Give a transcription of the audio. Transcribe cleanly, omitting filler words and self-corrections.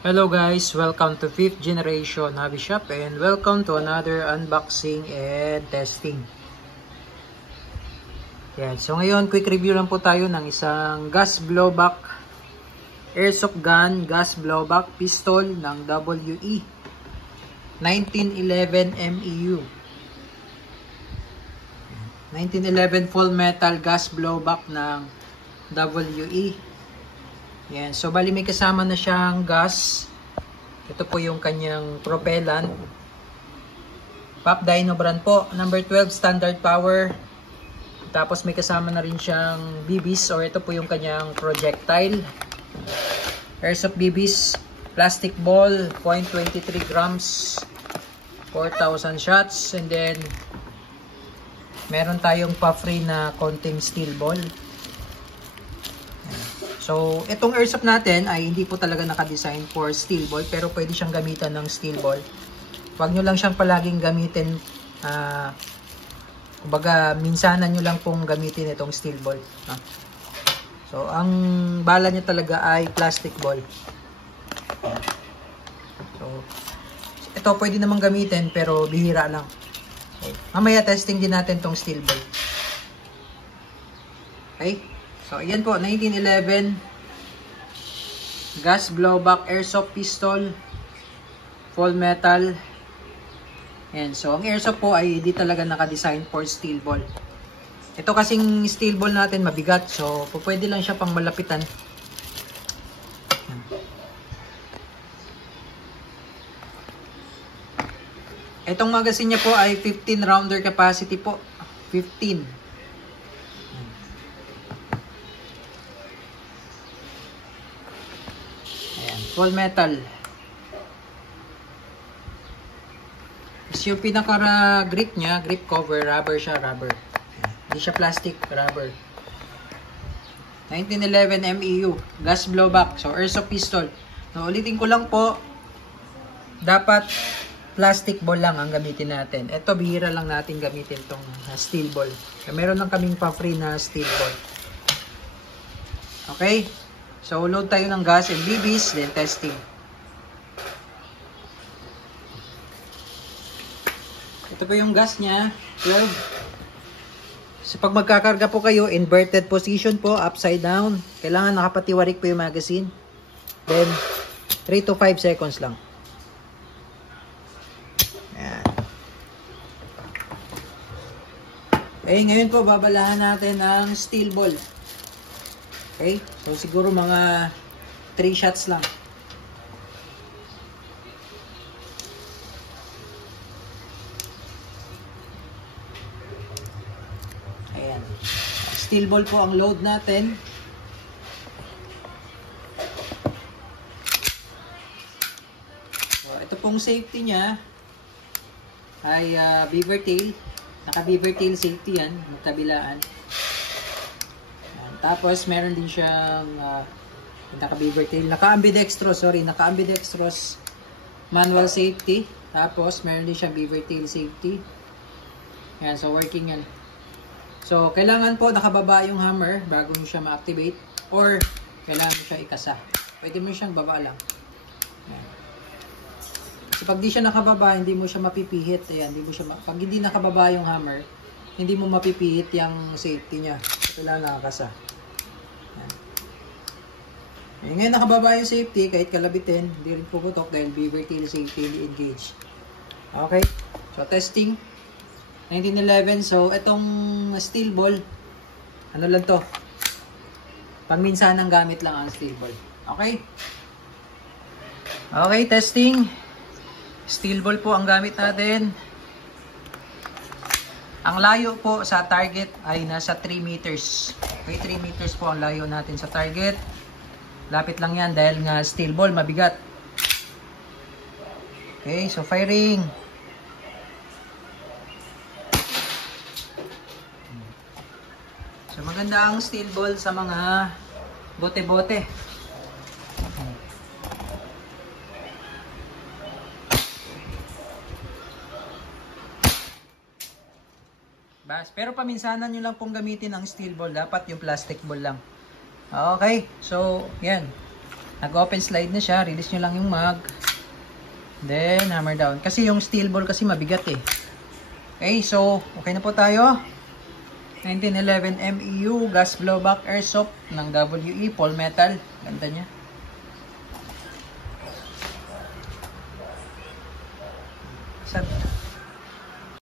Hello guys, welcome to 5th generation hobby shop and welcome to another unboxing and testing. Yan. So ngayon, quick review lang po tayo ng isang gas blowback airsoft gun gas blowback pistol ng WE 1911 MEU. 1911 full metal gas blowback ng WE. Yan. So, bali may kasama na siyang gas. Ito po yung kanyang propellant. Pop Dino brand po. Number 12 standard power. Tapos may kasama na rin siyang BBs or ito po yung kanyang projectile. Airsoft BBs. Plastic ball. 0.23 grams. 4,000 shots. And then, meron tayong pa-free na konting steel ball. So, itong airsoft natin ay hindi po talaga naka-design for steel ball pero pwede siyang gamitan ng steel ball. Huwag nyo lang siyang palaging gamitin, kumbaga minsanan nyo lang pong gamitin itong steel ball. So, ang bala niya talaga ay plastic ball. So, ito pwede namang gamitin pero bihira lang. Okay. Mamaya testing din natin itong steel ball. Okay? So, ayan po, 1911 gas blowback airsoft pistol full metal. Ayan, so ang airsoft po ay hindi talaga naka-design for steel ball. Ito kasing steel ball natin mabigat, so pwede lang siya pang malapitan. Itong magazine niya po ay 15 rounder capacity po. 15. Full metal. Is yung pinaka grip niya, grip cover, rubber siya, rubber. Hindi siya plastic, rubber. 1911 MEU, gas blowback, so airsoft pistol. So ulitin ko lang po, dapat plastic ball lang ang gamitin natin. Ito bihira lang natin gamitin tong steel ball. So, meron lang kaming pa-free na steel ball. Okay? So, load tayo ng gas and BBs, then testing. Ito po yung gas niya, 12. So, pag magkakarga po kayo, inverted position po, upside down. Kailangan nakapatiwarik po yung magazine. Then, 3 to 5 seconds lang. Ayan. Okay, ngayon po, babalahan natin ang steel ball. Okay, so siguro mga 3 shots lang. Ayan. Steel ball po ang load natin. So, ito pong safety niya ay beaver tail. Naka beaver tail safety yan, magkabilaan. Tapos, meron din siyang naka-beaver tail. Naka-ambidextrous, naka-ambidextrous manual safety. Tapos, meron din siyang beaver tail safety. Ayan, so working yan. So, kailangan po nakababa yung hammer bago mo siya ma-activate. Or, kailangan mo siya ikasa. Pwede mo siyang baba lang. Ayan. Kasi pag di siya nakababa, hindi mo siya mapipihit. Ayan, pag hindi nakababa yung hammer, hindi mo mapipihit yung safety niya. Kailangan nakakasa. Ngayon nakababa yung safety, kahit kalabitin, hindi rin puputok dahil beaver tail safety engage. Okay, so testing 1911. So itong steel ball, ano lang to, pangminsanang gamit lang ang steel ball. Okay, okay, testing. Steel ball po ang gamit natin. Ang layo po sa target ay nasa 3 meters. Okay, 3 meters po ang layo natin sa target. Lapit lang yan dahil nga steel ball, mabigat. Okay, so firing. So maganda ang steel ball sa mga bote-bote. Pero paminsanan nyo lang pong gamitin ang steel ball. Dapat yung plastic ball lang. Okay, so yan. Nag-open slide na siya. Release nyo lang yung mag. Then, hammer down. Kasi yung steel ball kasi mabigat eh. Okay, so, okay na po tayo. 1911 MEU gas blowback airsoft ng WE Full Metal. Ganda niya. Sad.